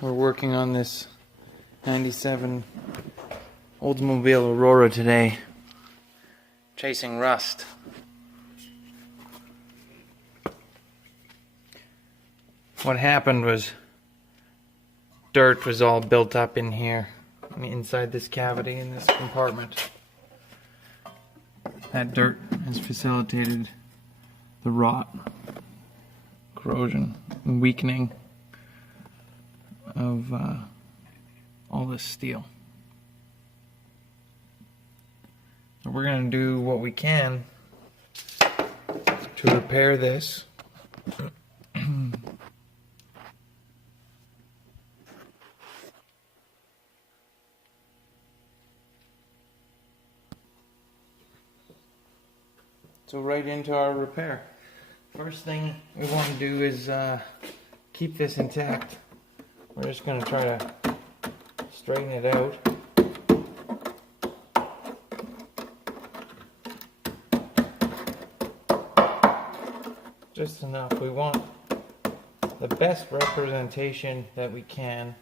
We're working on this 97 Oldsmobile Aurora today, chasing rust. What happened was dirt was all built up in here, inside this cavity in this compartment. That dirt has facilitated the rot, corrosion, and weakening of all this steel. So we're going to do what we can to repair this. So right into our repair. First thing we want to do is keep this intact. We're just going to try to straighten it out. Just enough. We want the best representation that we can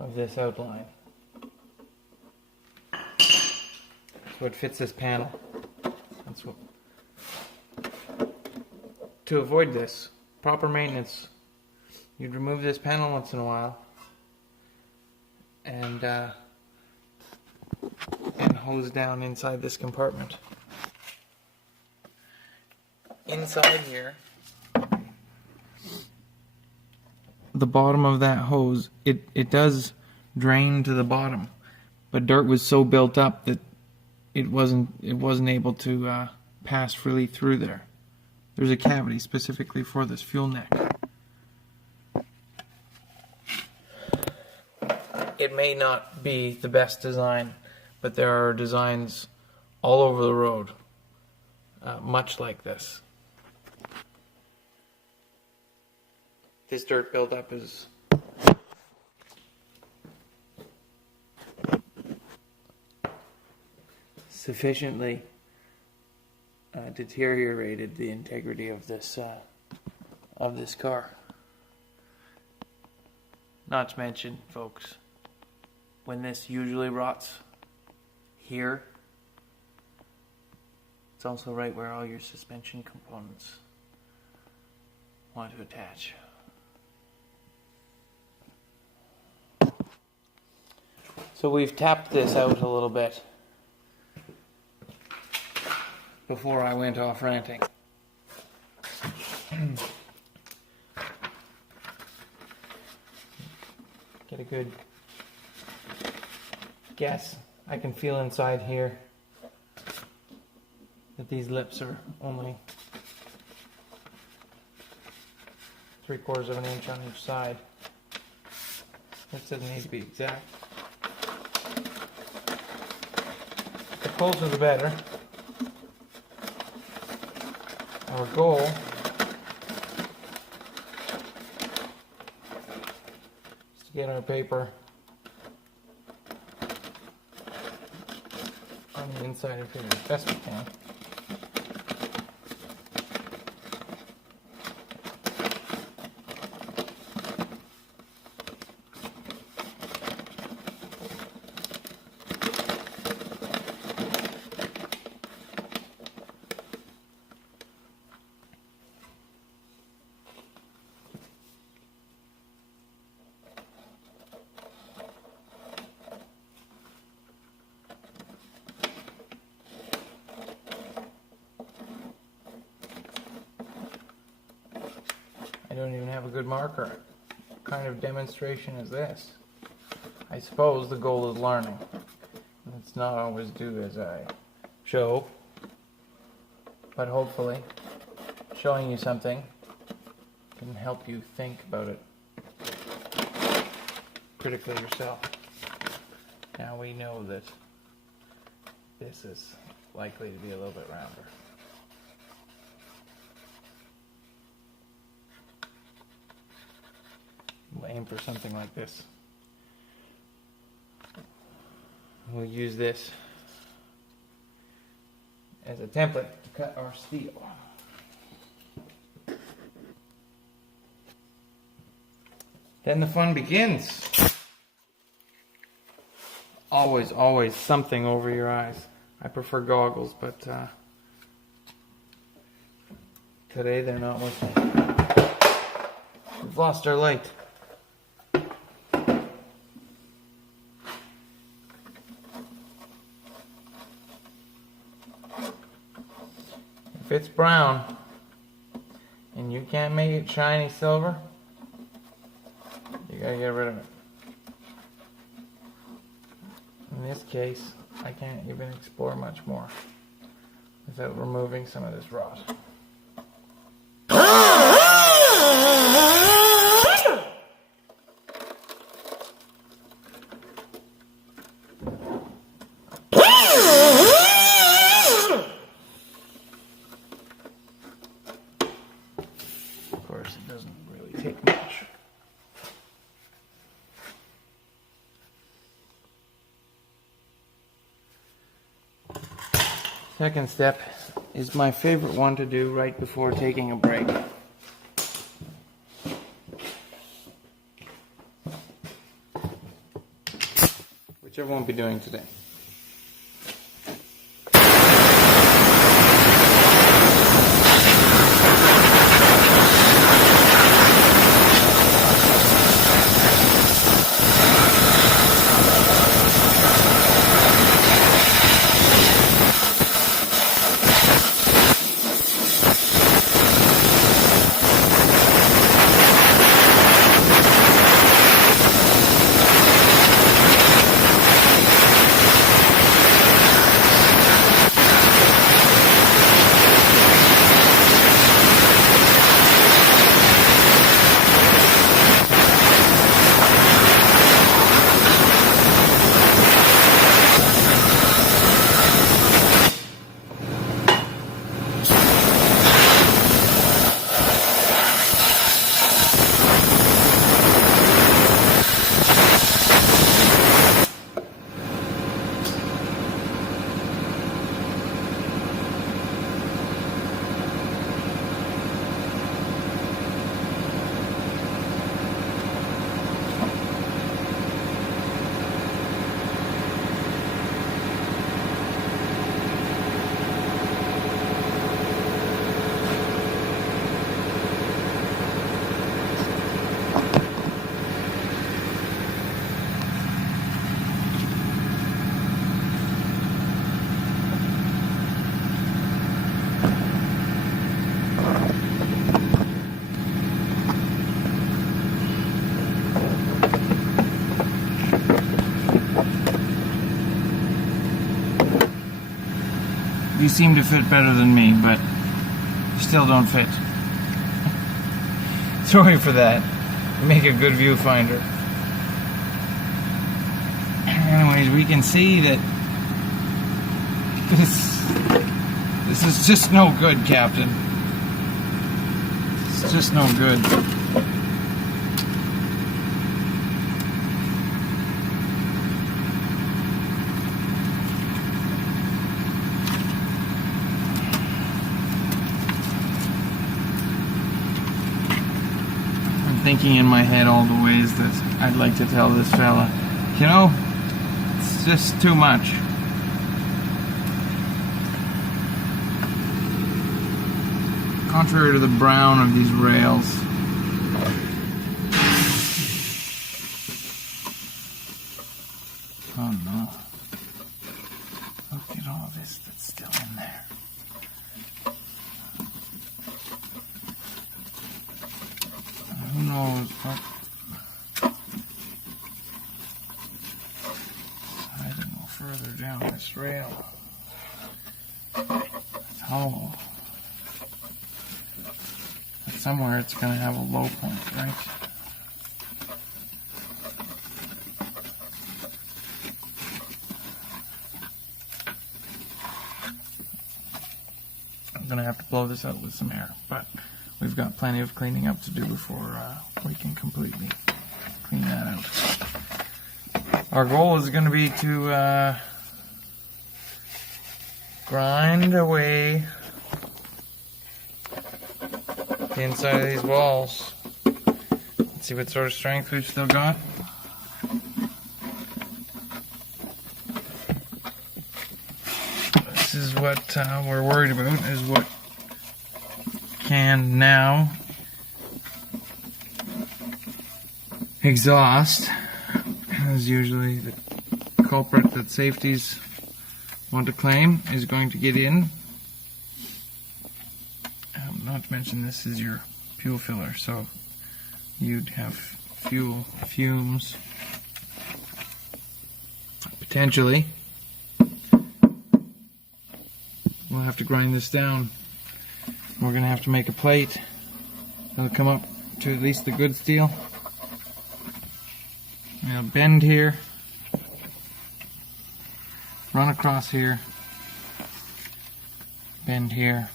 of this outline. So it fits this panel. That's what. To avoid this, proper maintenance, you'd remove this panel once in a while and hose down inside this compartment. Inside here, the bottom of that hose, it does drain to the bottom, but dirt was so built up that it wasn't able to pass freely through there. There's a cavity specifically for this fuel neck. It may not be the best design, but there are designs all over the road, much like this. This dirt buildup is sufficiently deteriorated the integrity of this car. Not to mention, folks, when this usually rots here, it's also right where all your suspension components want to attach. So we've tapped this out a little bit before I went off ranting. Get a good guess. I can feel inside here that these lips are only 3/4 of an inch on each side. This doesn't need to be exact. The closer the better. Our goal is to get our paper on the inside of here as best we can. I don't even have a good marker. What kind of demonstration is this? I suppose the goal is learning. It's not always do as I show, but hopefully showing you something can help you think about it critically yourself. Now we know that this is likely to be a little bit rounder. We'll aim for something like this. We'll use this as a template to cut our steel. then the fun begins. Always, always something over your eyes. I prefer goggles, but today they're not with me. We've lost our light. If it's brown and you can't make it shiny silver, you gotta get rid of it. In this case, I can't even explore much more without removing some of this rot. Of course, it doesn't really take much. Second step is my favorite one to do right before taking a break. Which I won't be doing today. You seem to fit better than me, but you still don't fit. Sorry for that. You make a good viewfinder. Anyways, we can see that this is just no good, Captain. It's just no good. Thinking in my head all the ways that I'd like to tell this fella, you know, it's just too much. Contrary to the brown of these rails. Oh no. Look at all this that's still in there. Who knows what? I don't know further down this rail. It's hollow. But somewhere it's going to have a low point, right? I'm going to have to blow this out with some air, but we've got plenty of cleaning up to do before we can completely clean that out. Our goal is going to be to grind away the inside of these walls Let's see what sort of strength we've still got. This is what we're worried about, is what can now exhaust, as usually the culprit that safeties want to claim is going to get in. Not to mention, this is your fuel filler, so you'd have fuel fumes potentially. We'll have to grind this down. We're going to have to make a plate that'll come up to at least the good steel. Now bend here, run across here, bend here,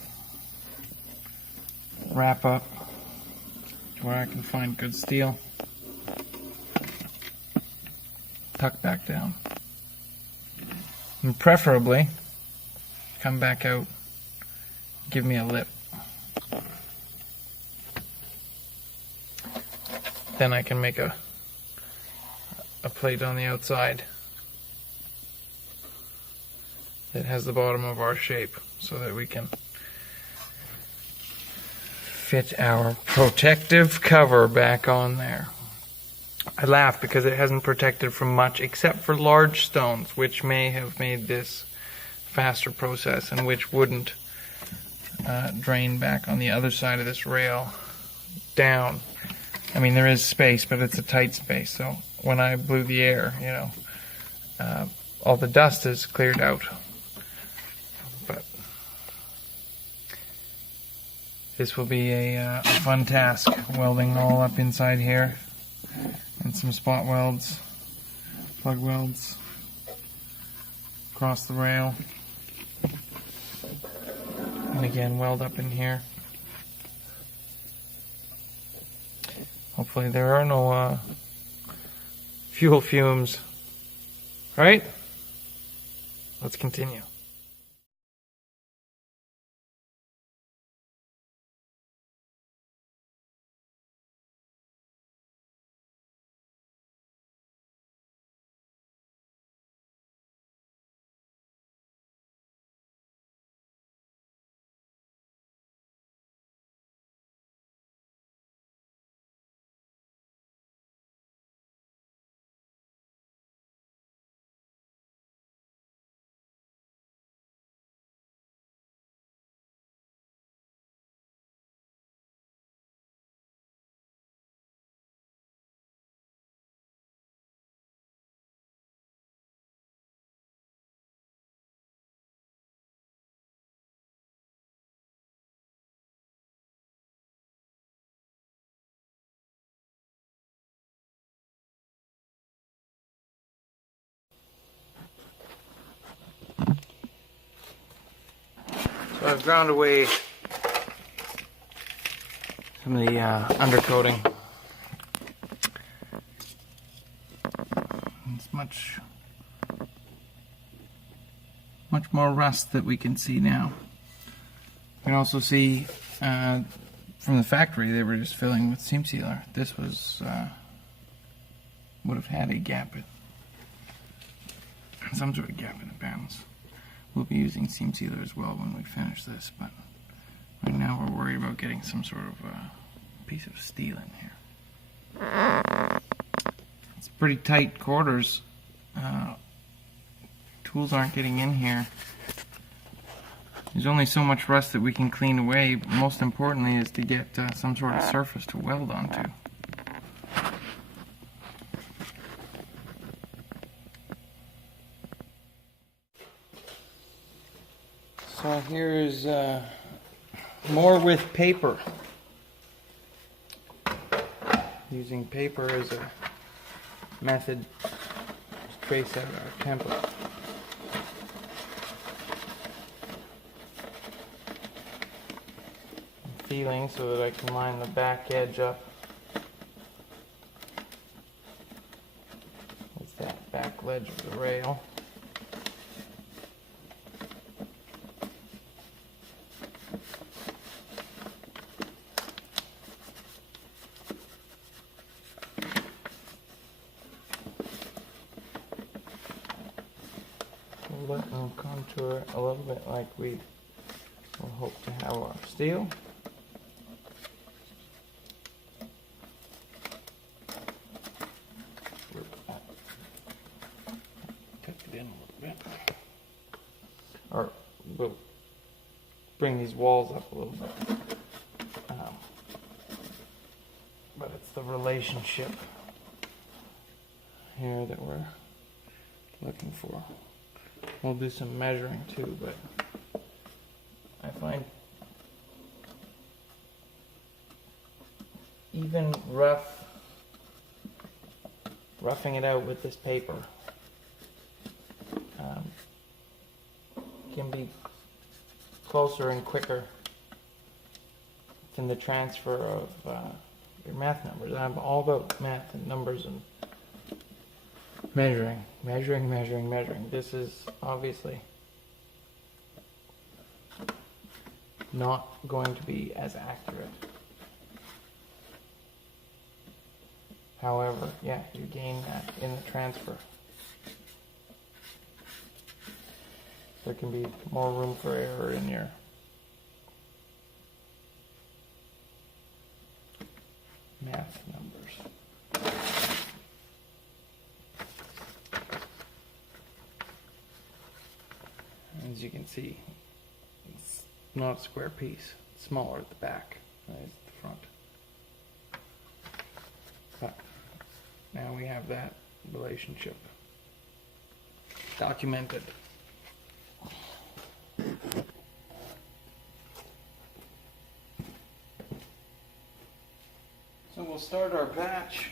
wrap up to where I can find good steel, tuck back down, and preferably come back out, give me a lip. Then I can make a plate on the outside that has the bottom of our shape, so that we can fit our protective cover back on there. I laugh because it hasn't protected from much except for large stones, which may have made this faster process and which wouldn't drain back on the other side of this rail down. I mean, there is space, but it's a tight space, so when I blew the air, you know, all the dust is cleared out. But this will be a fun task, welding all up inside here, and some spot welds, plug welds across the rail, and again weld up in here. Hopefully there are no fuel fumes, right? Let's continue. So I've ground away some of the undercoating. It's much more rust that we can see now. You can also see from the factory they were just filling with seam sealer. This was would have had a gap, some sort of gap in the panels. We'll be using seam sealer as well when we finish this, but right now we're worried about getting some sort of piece of steel in here. It's pretty tight quarters. Tools aren't getting in here. There's only so much rust that we can clean away. Most importantly is to get some sort of surface to weld onto. So here's more with paper. Using paper as a method to trace out our template. Feeling so that I can line the back edge up with that back ledge of the rail. contour a little bit like we will hope to have our steel. Tuck it in a little bit. Or we'll bring these walls up a little bit. But it's the relationship here that we're looking for. We'll do some measuring too, but I find even roughing it out with this paper can be closer and quicker than the transfer of your math numbers. I'm all about math and numbers and measuring. This is obviously not going to be as accurate. However, yeah, you gain that in the transfer. There can be more room for error in your math numbers. As you can see, it's not a square piece. It's smaller at the back than it is at the front. But now we have that relationship documented. So we'll start our batch.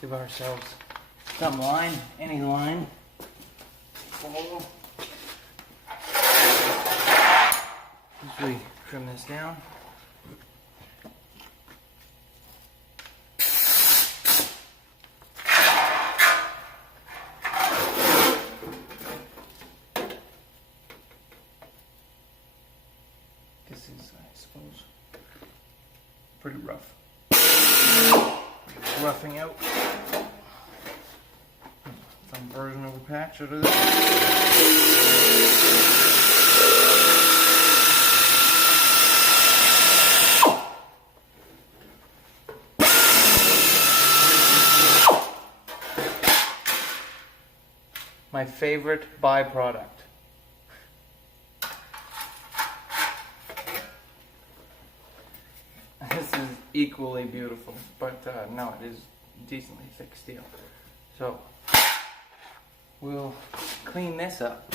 Give ourselves some line, any line. Follow. As we trim this down. This is, I suppose, pretty rough. Roughing out some version of a patch out of this. My favorite byproduct. This is equally beautiful, but no, it is decently thick steel. So we'll clean this up.